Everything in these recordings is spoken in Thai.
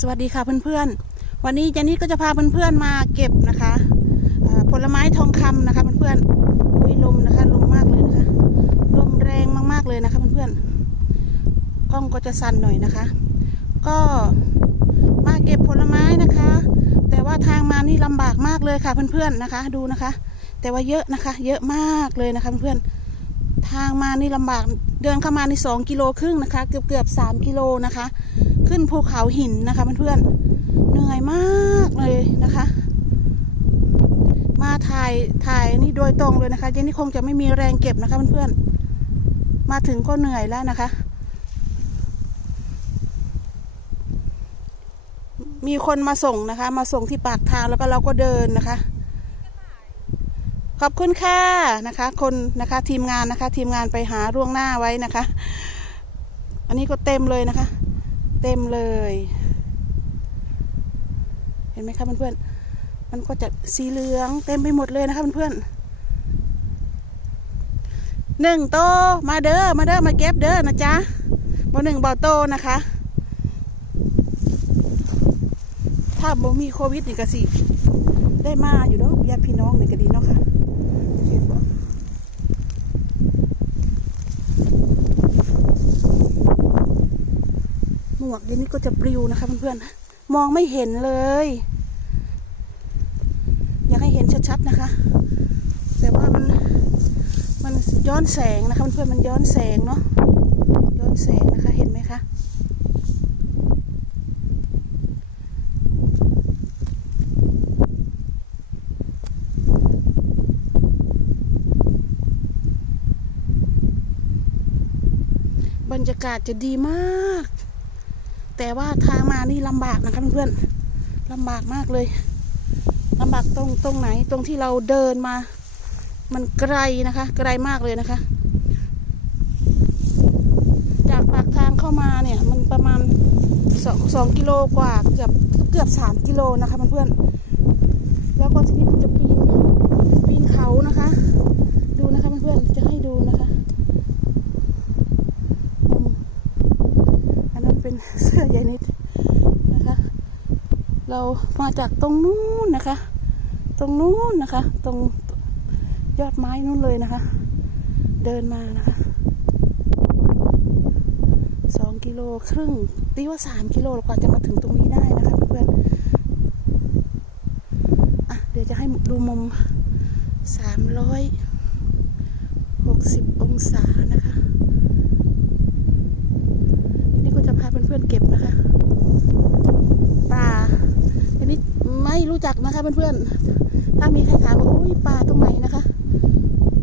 สวัสดีค่ะเพื่อนๆ วันนี้เจนนี่ก็จะพาเพื่อนๆมาเก็บนะคะผลไม้ทองคำนะคะเพื่อนๆอุ้ยลมนะคะลมมากเลยนะคะ ลมแรงมากๆเลยนะคะเพื่อนๆ กล้องก็จะสั่นหน่อยนะคะ ก็มาเก็บผลไม้นะคะ แต่ว่าทางมานี่ลำบากมากเลยค่ะเพื่อนๆนะคะ ดูนะคะ แต่ว่าเยอะนะคะ เยอะมากเลยนะคะเพื่อนๆ ทางมานี่ลำบากเดินเข้ามาในสองกิโลครึ่งนะคะ เกือบเกือบสามกิโลนะคะ ขึ้นภูเขาหินนะคะเพื่อนๆเหนื่อยมากเลยนะคะ มาถ่ายถ่ายนี่โดยตรงเลยนะคะเจนนี่คงจะไม่มีแรงเก็บนะคะเพื่อนๆมาถึงก็เหนื่อยแล้วนะคะ มีคนมาส่งนะคะ มาส่งที่ปากทางแล้วก็เราก็เดินนะคะ ขอบคุณค่ะนะคะ คนนะคะทีมงานนะคะ ทีมงานไปหาร่วงหน้าไว้นะคะ อันนี้ก็เต็มเลยนะคะ เต็มเลย เห็นไหมคะเพื่อนๆ มันก็จะสีเหลืองเต็มไปหมดเลยนะคะเพื่อนๆหนึ่งโตมาเด้อมาเด้อมาเก็บเด้อนะจ๊ะบ่หนึ่งบ่โตนะคะ ถ้าบ่มีโควิดนี่ก็สิได้มาอยู่เนาะญาติพี่น้องนี่ก็ดีเนาะค่ะเห็นบ่หม วกเดี๋ยวนี้ก็จะปลิวนะคะเพื่อนๆมองไม่เห็นเลย อยากให้เห็นชัดๆนะคะ แต่ว่ามันมันย้อนแสงนะคะเพื่อนๆมันย้อนแสงเนาะย้อนแสงนะคะเห็นไหมคะบรรยากาศจะดีมาก แต่ว่าทางมานี่ลำบากนะคะเพื่อนๆลำบากมากเลยลำบากตรงตรงไหนตรงที่เราเดินมา มันไกลนะคะ ไกลมากเลยนะคะ จากปากทางเข้ามาเนี่ย มันประมาณสองสองกิโลกว่าเกือบเกือบสามกิโลนะคะเพื่อนๆแล้วก็ทีนี้มันจะปีนปีนเขานะคะเพื่อนๆจะให้ดูนะคะอืมอันนั้นเป็นเสื้อใยนิดนะคะ เรามาจากตรงนู้นนะคะ ตรงนู้นนะคะ ตรงยอดไม้นู้นเลยนะคะ เดินมานะคะสองกิโลครึ่งตีว่าสามกิโลกว่าจะมาถึงตรงนี้ได้นะคะเพื่อนอะเดี๋ยวจะให้ดูมุมสามร้อยหกสิบองศานะคะทีนี้ก็จะพาเพื่อนๆเก็บนะคะ ป่าอันนี้ไม่รู้จักนะคะเพื่อนๆ ถ้ามีใครถามว่าโอ้ยป่าตรงไหนนะคะ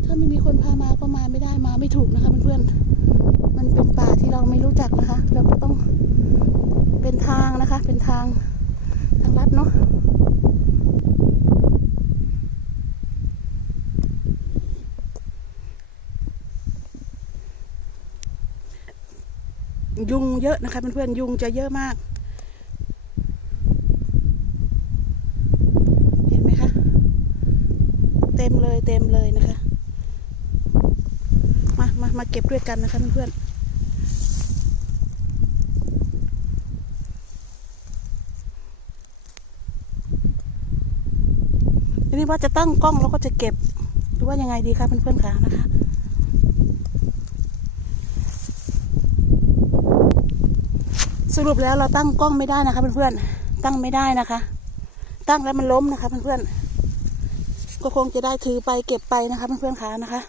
ถ้าไม่มีคนพามาก็มาไม่ได้มาไม่ถูกนะคะเพื่อนๆ มันเป็นป่าที่เราไม่รู้จักนะคะ เราก็ต้องเป็นทางนะคะ เป็นทางทางลัดเนาะยุงเยอะนะคะเพื่อนๆยุงจะเยอะมาก เห็นไหมคะ เต็มเลยเต็มเลยนะคะ มามามาเก็บด้วยกันนะคะเพื่อนๆทีนี้ว่าจะตั้งกล้องแล้วก็จะเก็บหรือว่ายังไงดีคะเพื่อนๆคะนะคะสรุปแล้วเราตั้งกล้องไม่ได้นะคะเพื่อนๆตั้งไม่ได้นะคะ ตั้งแล้วมันล้มนะคะเพื่อนๆ ก็คงจะได้ถือไปเก็บไปนะคะ เพื่อนๆคะนะคะ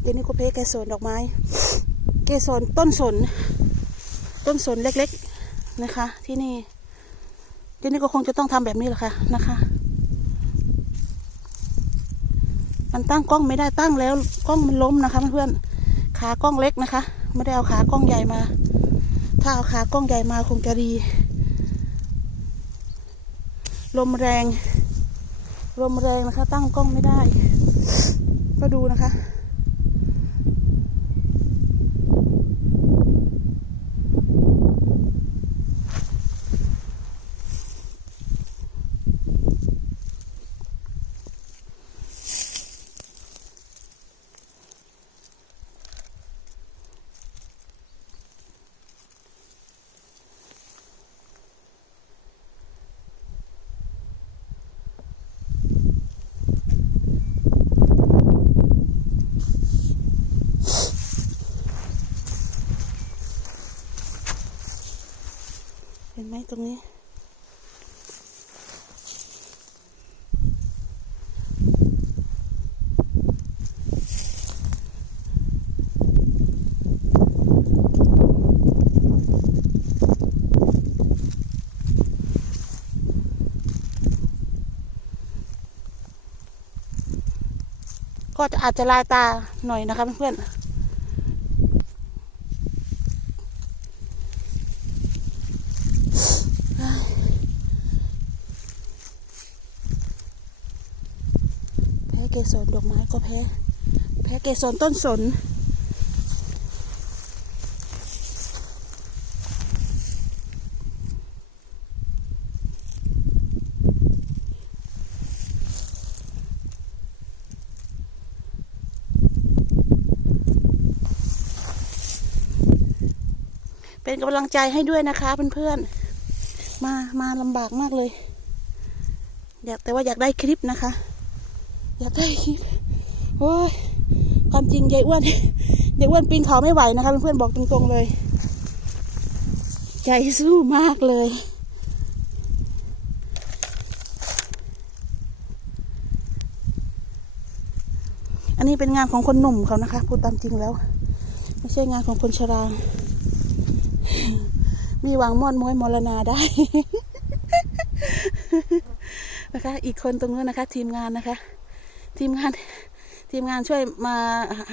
เดี๋ยวนี้ก็เพเกสรดอกไม้ เกสรต้นสน ต้นสนเล็กๆนะคะ ที่นี่ เดี๋ยวนี้ก็คงจะต้องทำแบบนี้แหละค่ะนะคะ มันตั้งกล้องไม่ได้ตั้งแล้วกล้องมันล้มนะคะเพื่อนๆขากล้องเล็กนะคะ ไม่ได้เอาขากล้องใหญ่มา ถ้าเอาขากล้องใหญ่มาคงจะดี ลมแรง ลมแรงนะคะ ตั้งกล้องไม่ได้ ก็ดูนะคะ ห็นไหมตรงนี้ ก็จะอาจจะลายตาหน่อยนะคะเพื่อนๆ แพ้เกสรดอกไม้ก็แพ้ แพ้เกสรต้นสน เป็นกำลังใจให้ด้วยนะคะเพื่อนๆ มา มาลำบากมากเลย อยากแต่ว่าอยากได้คลิปนะคะ อยากได้คลิปโอ้ยความจริงยายอ้วนยายอ้วนปีนเขาไม่ไหวนะคะเพื่อนๆบอกตรงๆเลย ใจสู้มากเลยอันนี้เป็นงานของคนหนุ่มเขานะคะพูดตามจริงแล้ว ไม่ใช่งานของคนชรา มีหวังม่อนม้อยมรณาได้ นะคะ อีกคนตรงนู้นนะคะ ทีมงานนะคะ ทีมงานทีมงานช่วยมา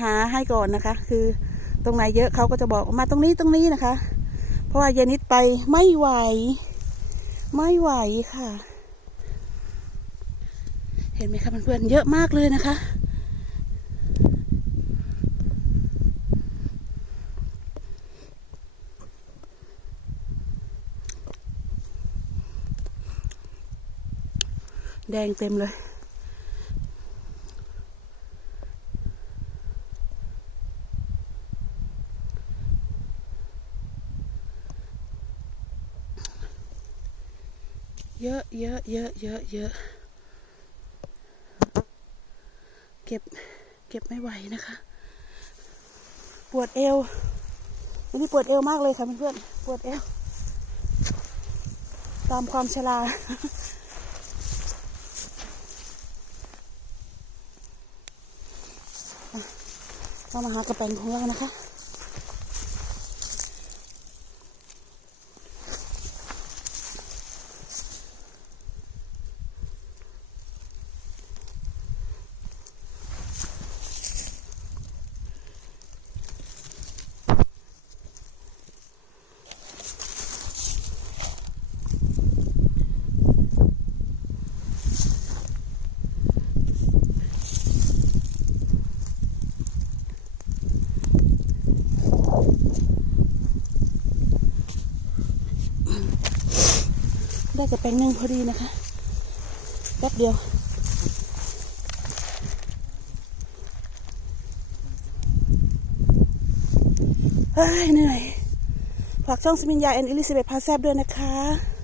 หาให้ก่อนนะคะ คือตรงไหนเยอะเขาก็จะบอกมาตรงนี้ตรงนี้นะคะ เพราะว่าเยนิดไปไม่ไหว ไม่ไหวค่ะ เห็นไหมคะเพื่อนๆเยอะมากเลยนะคะ แดงเต็มเลย เยอะเยอะเยอะเยอะเยอะเก็บเก็บไม่ไหวนะคะ ปวดเอววันนี้ปวดเอวมากเลยค่ะเพื่อนๆปวดเอว ตามความชราเรามาหากระแปงของเรานะคะ ได้กระแปงหนึ่งพอดีนะคะ แป๊บเดียว เฮ้ยเหนื่อย ฝากช่องสมินยาแอนอิลิซาเบธพาแซบด้วยนะคะ